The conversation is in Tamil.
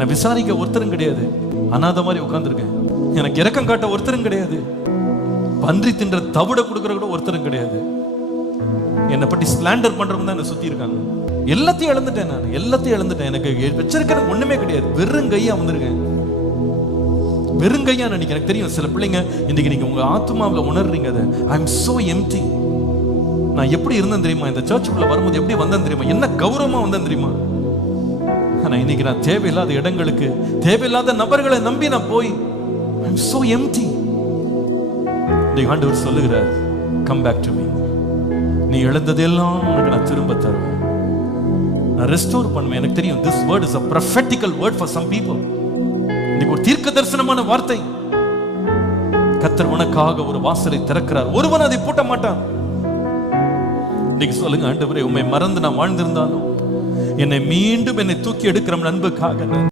என்னை விசாரிக்க ஒருத்தரும் கிடையாது. அனாத மாதிரி உட்கார்ந்துருக்கேன். எனக்கு இரக்கம் காட்ட ஒருத்தரும் கிடையாது. பன்றி தின்ற தவிட கொடுக்கற கூட ஒருத்தரும் கிடையாது. என்னை பற்றி ஸ்லாண்டர் பண்றவங்க தான் என்னை சுத்தி இருக்காங்க. எல்லாத்தையும் இழந்துட்டேன். நான் எல்லாத்தையும் இழந்துட்டேன். எனக்கு வச்சிருக்கிற ஒண்ணுமே கிடையாது. வெறும் கையா வந்திருக்கேன். வெறும் கையா நினைக்கிறேன். எனக்கு தெரியும் சில பிள்ளைங்க இன்னைக்கு நீங்க உங்க ஆத்மாவில் உணர்றீங்க. அதை ஐ எம் சோ எம்டி. நான் எப்படி இருந்தேன் தெரியுமா? இந்த சர்ச்சுக்குள்ள வரும்போது எப்படி வந்தேன் தெரியுமா? என்ன கௌரவமா வந்தேன் தெரியுமா? ஆனா இன்னைக்கு நான் தேவையில்லாத இடங்களுக்கு, தேவையில்லாத நபர்களை நம்பி நான் போய் ஐ எம் சோ எம்டி. இன்னைக்கு ஆண்டவர் சொல்லுகிறார், கம் பேக் டு மீ. நீ இழந்ததெல்லாம் உனக்கு நான் திரும்ப தருவேன். நான் ரெஸ்டோர் பண்ணுவேன். எனக்கு தெரியும் this word is a prophetical word for some people. இன்னைக்கு ஒரு தீர்க்க தரிசனமான வார்த்தை. கர்த்தர் உனக்காக ஒரு வாசலை திறக்கிறார். ஒருவன் அதை பூட்ட மாட்டான். இன்னைக்கு சொல்லுங்க, ஆண்டவரே உம்மை மறந்து நான் வாழ்ந்திருந்தாலும் என்னை மீண்டும் என்னை தூக்கி எடுக்கிற அன்புக்காக